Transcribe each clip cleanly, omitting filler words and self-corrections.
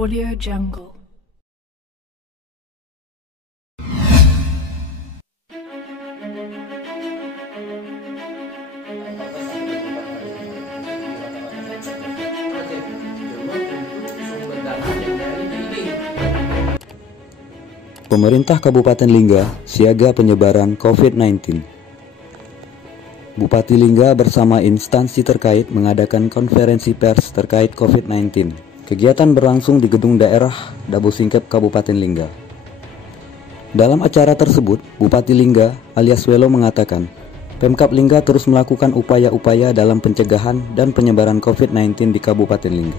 Audio Jungle. Pemerintah Kabupaten Lingga siaga penyebaran COVID-19. Bupati Lingga bersama instansi terkait mengadakan konferensi pers terkait COVID-19. Kegiatan berlangsung di Gedung Daerah Dabu Singkep Kabupaten Lingga. Dalam acara tersebut, Bupati Lingga alias Welo mengatakan, Pemkab Lingga terus melakukan upaya-upaya dalam pencegahan dan penyebaran COVID-19 di Kabupaten Lingga.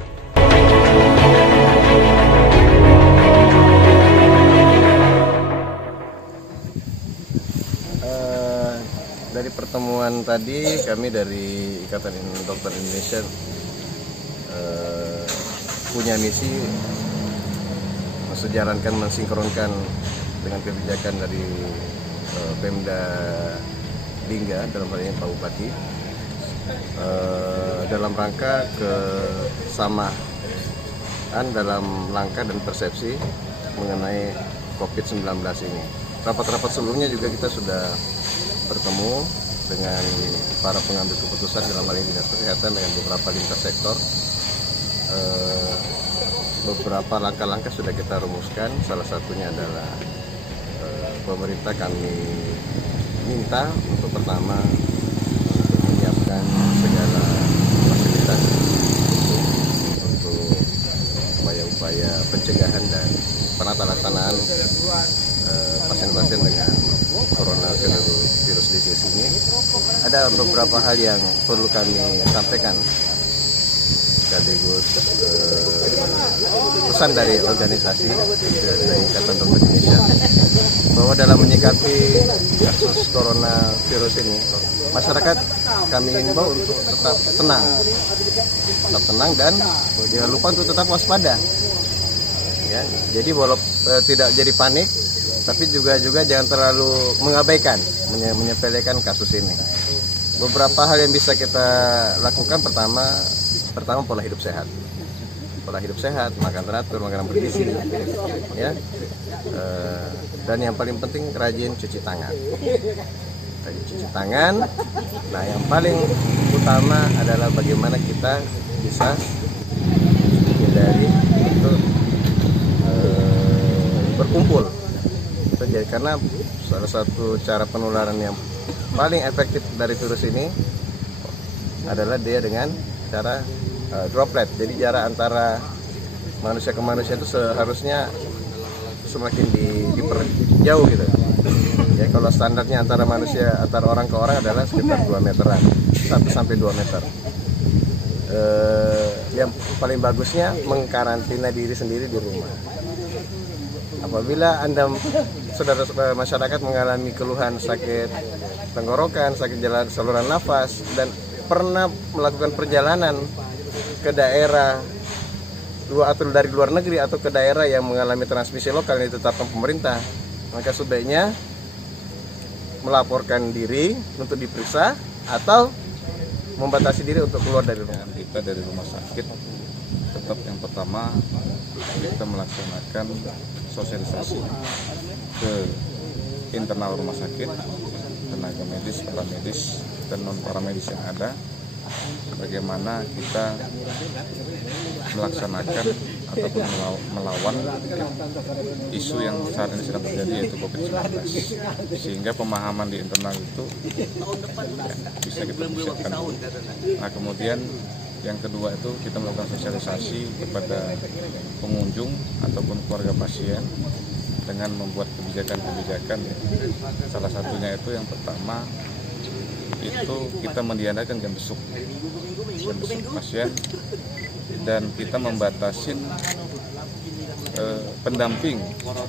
Dari pertemuan tadi kami dari Ikatan Dokter Indonesia punya misi mensejalankan, mensinkronkan dengan kebijakan dari Pemda Lingga dalam hal ini Pak Bupati dalam rangka kesamaan dalam langkah dan persepsi mengenai COVID-19 ini. Rapat-rapat sebelumnya juga kita sudah bertemu dengan para pengambil keputusan dalam hal ini Dinas Kesehatan dengan beberapa lintas sektor. Beberapa langkah-langkah sudah kita rumuskan. Salah satunya adalah pemerintah kami minta untuk pertama menyiapkan segala fasilitas untuk upaya-upaya pencegahan dan penata-laksanaan pasien-pasien dengan coronavirus disease ini. Ada beberapa hal yang perlu kami sampaikan sekaligus pesan dari organisasi dari Ikatan Dokter Indonesia bahwa dalam menyikapi kasus coronavirus ini, masyarakat kami himbau untuk tetap tenang dan jangan lupa untuk tetap waspada. Ya, jadi walaupun tidak jadi panik, tapi juga jangan terlalu mengabaikan, menyepelekan kasus ini. Beberapa hal yang bisa kita lakukan, pertama pola hidup sehat. Pola hidup sehat, makan teratur, makanan bergizi, ya. Dan yang paling penting rajin cuci tangan. Rajin cuci tangan. Nah, yang paling utama adalah bagaimana kita bisa menghindari untuk berkumpul. Karena salah satu cara penularan yang paling efektif dari virus ini adalah dia dengan cara droplet. Jadi jarak antara manusia ke manusia itu seharusnya semakin diperjauh gitu. Ya, kalau standarnya antara orang ke orang adalah sekitar 2 meteran, 1 sampai 2 meter. Yang paling bagusnya mengkarantina diri sendiri di rumah. Apabila Anda saudara-saudara masyarakat mengalami keluhan sakit tenggorokan, sakit saluran nafas, dan pernah melakukan perjalanan ke daerah atau dari luar negeri atau ke daerah yang mengalami transmisi lokal yang ditetapkan pemerintah, maka sebaiknya melaporkan diri untuk diperiksa atau membatasi diri untuk keluar dari rumah. Kita dari rumah sakit tetap yang pertama kita melaksanakan sosialisasi ke internal rumah sakit, tenaga medis, paramedis, dan non-paramedis yang ada, bagaimana kita melaksanakan ataupun melawan isu yang saat ini sedang terjadi, yaitu COVID-19, sehingga pemahaman di internal itu bisa kita pusatkan. Nah, kemudian yang kedua itu kita melakukan sosialisasi kepada pengunjung ataupun keluarga pasien dengan membuat kebijakan-kebijakan. Salah satunya itu yang pertama itu kita mendiadakan jam besuk pasien, dan kita membatasin pendamping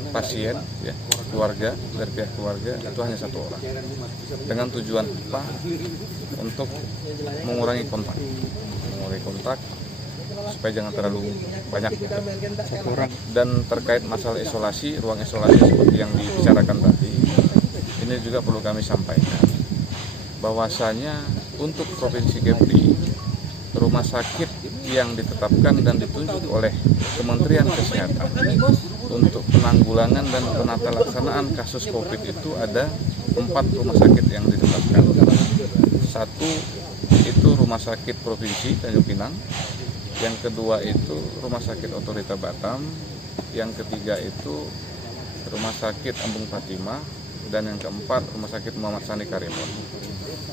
pasien, ya, keluarga, dari pihak keluarga itu hanya 1 orang, dengan tujuan apa? Untuk mengurangi kontak supaya jangan terlalu banyak. Dan terkait masalah isolasi, ruang isolasi seperti yang dibicarakan tadi, ini juga perlu kami sampaikan bahwasanya untuk Provinsi Kepri rumah sakit yang ditetapkan dan ditunjuk oleh Kementerian Kesehatan untuk penanggulangan dan penata laksanaan kasus COVID itu ada 4 rumah sakit yang ditetapkan. 1 itu Rumah Sakit Provinsi Tanjung Pinang, yang kedua itu Rumah Sakit Otorita Batam, yang ketiga itu Rumah Sakit Ambung Fatimah, dan yang keempat Rumah Sakit Muhammad Sani Karimun.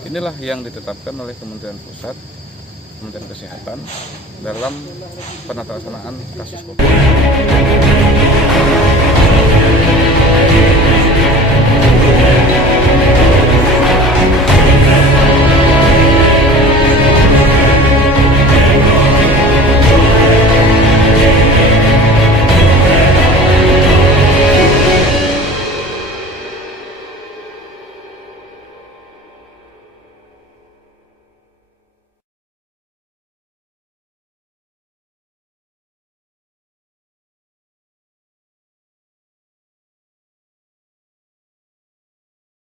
Inilah yang ditetapkan oleh Kementerian Pusat, Kementerian Kesehatan dalam penata laksanaan kasus COVID.